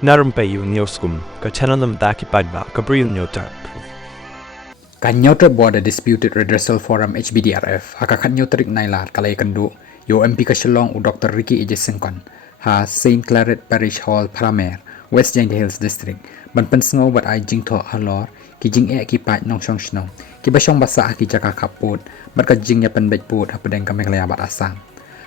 narum pe yu neoskum ka chananam daki padba ka bril nyotar Kanyotra border disputed redressal forum HBDRF akakat nyotrik nailar kalay kando yo MP ka Shillong u Dr. Ricky Ejesengkon ha St. Claret Parish Hall Paramer West Giant Hills District ban pensngo bat ai jingtho halor ki jing e ki pat nong shong shnong ki basong basa ki jaka kaput bat ka jing ya pen bet put hapadeng ka meglaya bat asam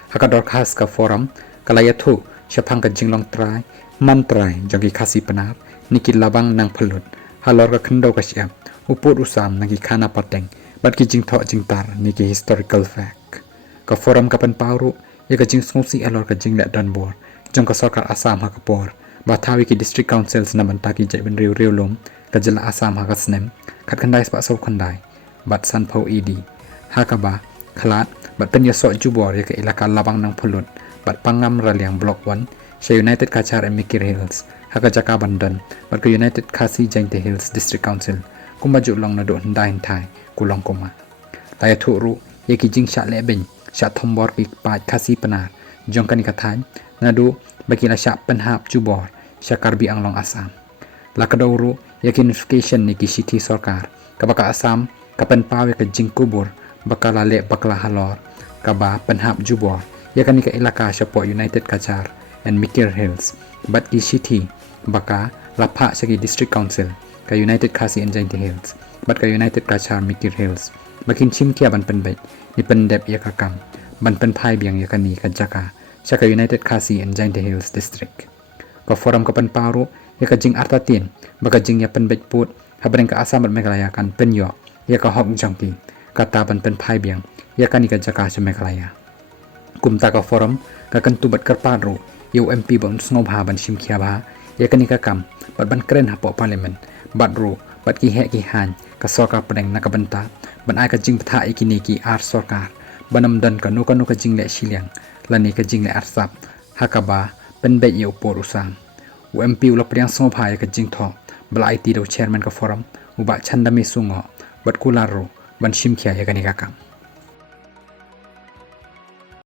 hakador khas ka forum kalaya thu shapang ka jinglong trai man trai jogi khasi panap niki labang nang phalut halor ka khndo ka siam upur usam nagi khana pateng bat ki jing tho jing tar niki historical fact ka forum ka pan pauru ya ka jing sngsi alor ka jing la danbor jong ka sarkar asam ha kapor bathawi ki district councils na banta ki jai ben riu lom ka jela asam ha ka snem khat khandai spa so khandai bat san phau ed ha ka ba khlat bat pen ya so jubor ya ka ilaka labang nang phulut bat pangam raliang block 1 she United Kachar and Mikir Hills ha ka jaka bandan bat ka United Khasi Jainte Hills district council kumaju long na do ndai thai kulong koma lai thu ru ye ki jing sha le ben sha thombor ki pa khasi panar jong kani ka than na du baki la sha pen hap jubor sha karbi anglong asam la ka dawru ye ki notification ni ki city sarkar ka baka asam ka pen pawe ka jing kubur bakala le bakla halor ka ba pen hap jubor ye kani ka ilaka sha po United Kachar and Mikir Hills but ki city baka lapha sa ki district council ka United Khasi and Jainte Hills but ka United Kachar Mikir Hills bakin chim kia ban pen bai ni pen dep ya ka kam ban pen phai biang ya kani ka jaka sa ka United Khasi and Jainte Hills district ka forum ka pen paru ya ka jing artatin baka jing ya pen bet put habreng ka asam megalaya kan pen yo ya ka hok jangki ka ta ban pen phai biang ya kani ka jaka sa megalaya kumta ka forum ka kan tu bat kar paru yo MP ban sngob ha ban sim khia ba ya kani ka kam bat ban kren ha po parliament bat ru bat ki he ki han ka sarkar padeng na ka banta ban ai ka jing ptha ikini ki ar sarkar banam dan ka no ka jing le shiliang lani ka jing le arsap hakaba pen be yo por usam u MP ula priang so phai ka jing tho bla IT do chairman ka forum u ba chanda me sungo bat kularo ban sim khia ya kani ka kam